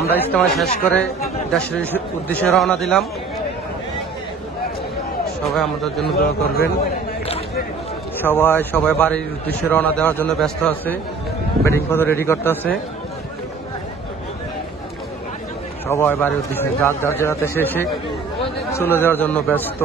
আমরা ইজতেমা শেষ করে দেশের উদ্দেশ্যে রওনা দিলাম। সবাই আমাদের জন্য দোয়া করবেন। সবাই বাড়ির উদ্দেশ্যে রওনা দেওয়ার জন্য ব্যস্ত আছে, বেডিং পত্র রেডি করতে আছে। সবাই বাড়ির উদ্দেশ্যে যার জেলাতে শেষে চলে যাওয়ার জন্য ব্যস্ত।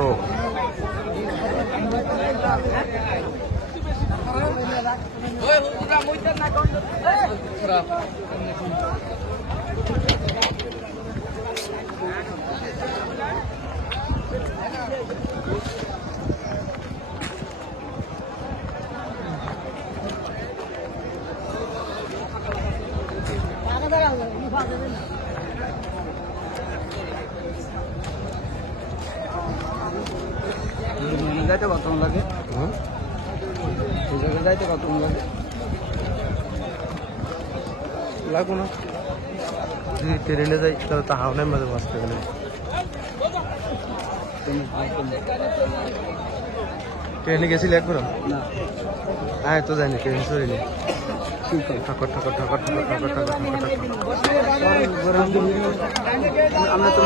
যাইতে কত লাগে? যাইতে কত লাগে? লাগবো না, যদি ট্রেনে যাই তাহলে তো হাওড়ার মাঝে বাঁচতে গেলে। ট্রেনে গেছিলি একবার? না, হ্যাঁ তো যাইনি, ট্রেন চড়িনি। ঠাকুর ঠাকুর ঠাকুর ঠাকুর ঠাকুর ঠাকুর আমরা তো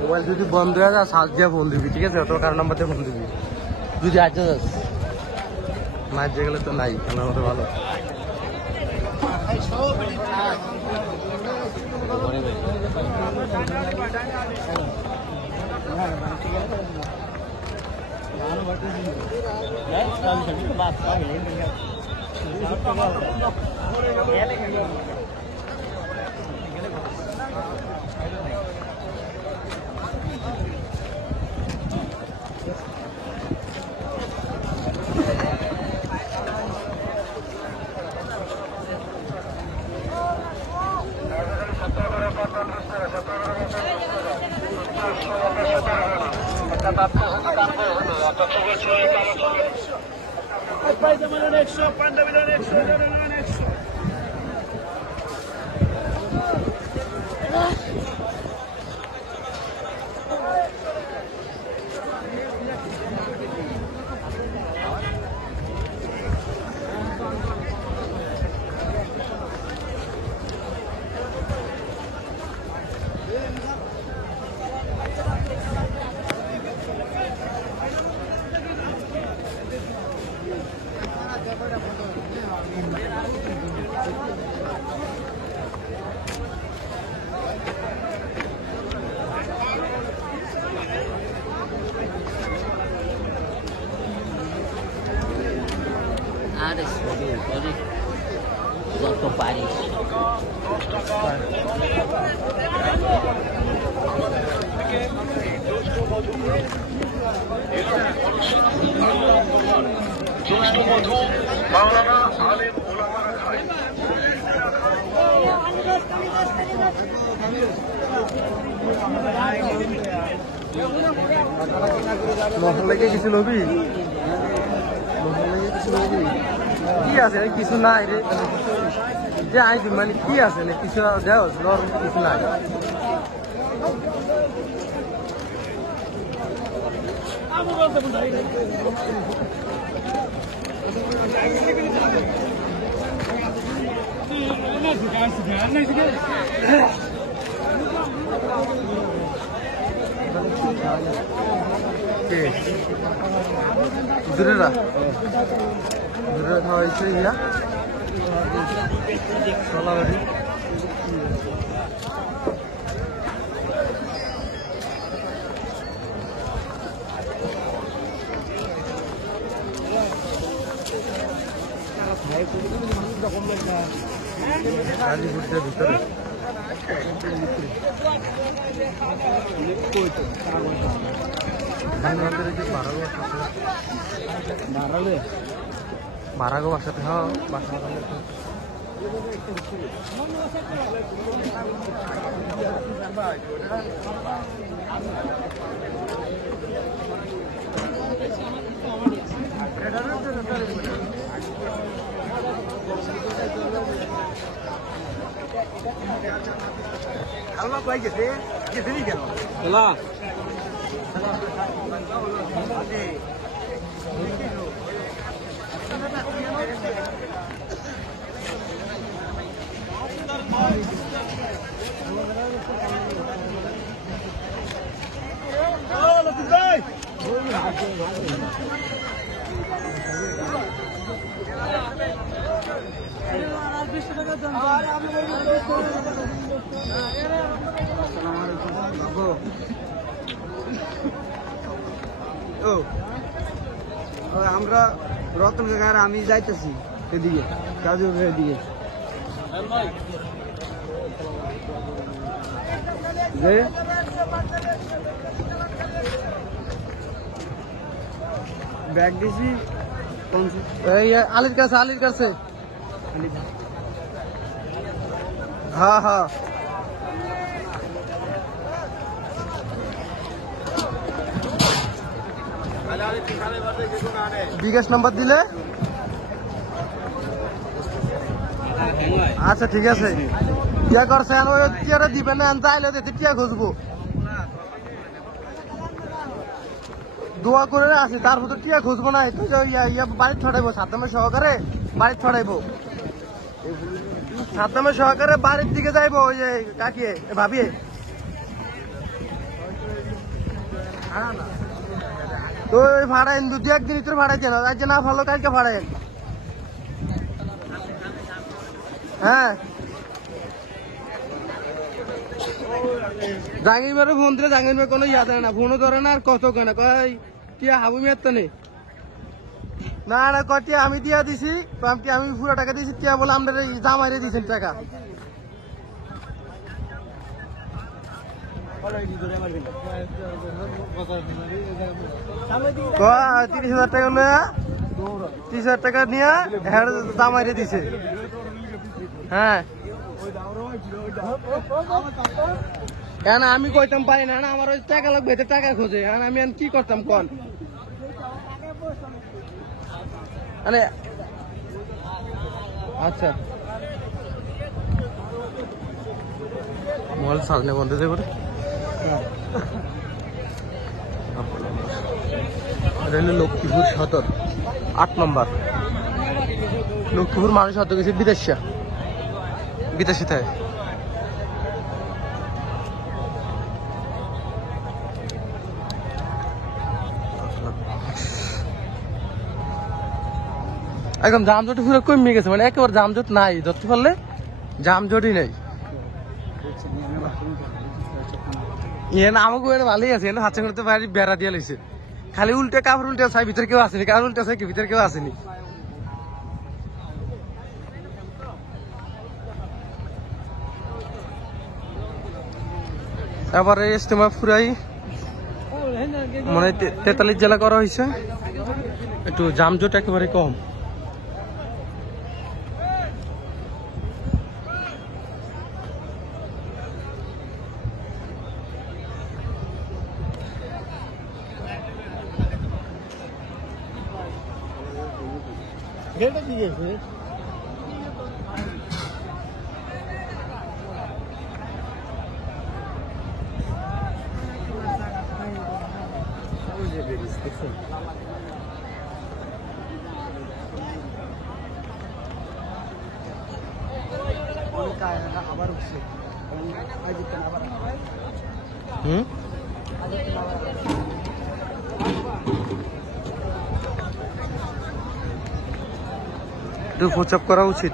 মোবাইল যদি বন্ধ হয়ে যায় সার্চ দিয়ে ফোন দিবি, ঠিক আছে? তোর কারো নাম্বার দিয়ে ফোন দিবি যদি আজ যাস। না যে গেলে তো নাই, আমার মতো ভালো। ada sebagai dari Zoto Paris. মহল্লাকে কিছু লবি, মহল্লাকে কিছু লবি কি আছে? কিছু নাই রে, যে আইছি মানে কি আছে? কিছু দেও কিছু নাই। দূরে খাওয়া হয়েছে ইয়া সোলাবাড়ি। ভিতরে বারাগো বাসাতে হ্যাঁ বাসা আমরা রতন কাকার আমি যাইতেছি এদিকে কাজু এদিকে যে ব্যাগ দিছি আলির কাছে হ্যাঁ হ্যাঁ বিকাশ নাম্বার দিলে আচ্ছা ঠিক আছে টিয়া করছেন ওই টিয়াটা দিবেন না চাইলে টিয়া খুঁজবো দোয়া করে আসি তারপর তো টিয়া খুঁজবো না বাড়ি ছড়াইবো সাদ্দামের সহকারে বাড়ি ছড়াইবো সাদ্দামের সহকারে বাড়ির দিকে যাইবো ওই যে কাকিয়ে ভাবিয়ে তো ওই ভাড়াইন দু একদিন তোর ভাড়াইছেন আজ না ভালো কালকে ভাড়াইন হ্যাঁ জাহাঙ্গীর ভাইয়ের ফোন দিলে জাহাঙ্গীর ভাই কোনো ইয়া দেয় না ফোনও ধরে না আর কত কেন কয় টিয়া হাবু মেয়ের তো নেই না না টিয়া আমি দিয়া দিছি আমি পুরো টাকা দিয়েছি টিয়া বলে আমাদের জামাইরে দিয়েছেন টাকা 30,000 টাকা নিয়ে 30,000 টাকা নিয়ে জামাইরে দিছে হ্যাঁ আমি কইতাম পারি না আমার ওই টাকা লাগবে টাকা খোঁজে আমি কি করতাম কন মানে আচ্ছা মোবাইল সামনে বন্ধ দিয়ে করে এটা হলো লক্ষ্মীপুর সদর 8 নম্বর লক্ষ্মীপুর মানুষ হত গেছে বিদেশে থাকে একদম জামজট পুরো কমে গেছে মানে একেবারে জামজট নাই ধরতে পারলে জামজটই নেই আমাকে ভালোই আছে হাতে করতে পারি বেড়া দিয়ে লাইছে খালি উল্টে কাপড় উল্টে চাই ভিতরে কেউ আসেনি কাপড় উল্টে চাই ভিতরে কেউ আসেনি আবার ইজতেমা ফুরাই মানে 43 জেলা করা হয়েছে একটু জামজট একেবারে কম এটা ঠিক আছে আবার উঠছে একটু প্রচাপ করা উচিত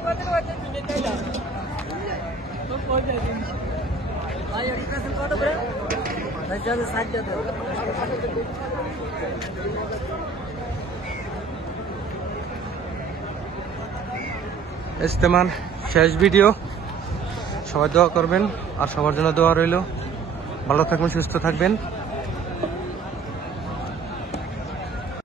ইজতেমার শেষ ভিডিও সবাই দোয়া করবেন আর সবার জন্য দোয়া রইল ভালো থাকবেন, সুস্থ থাকবেন।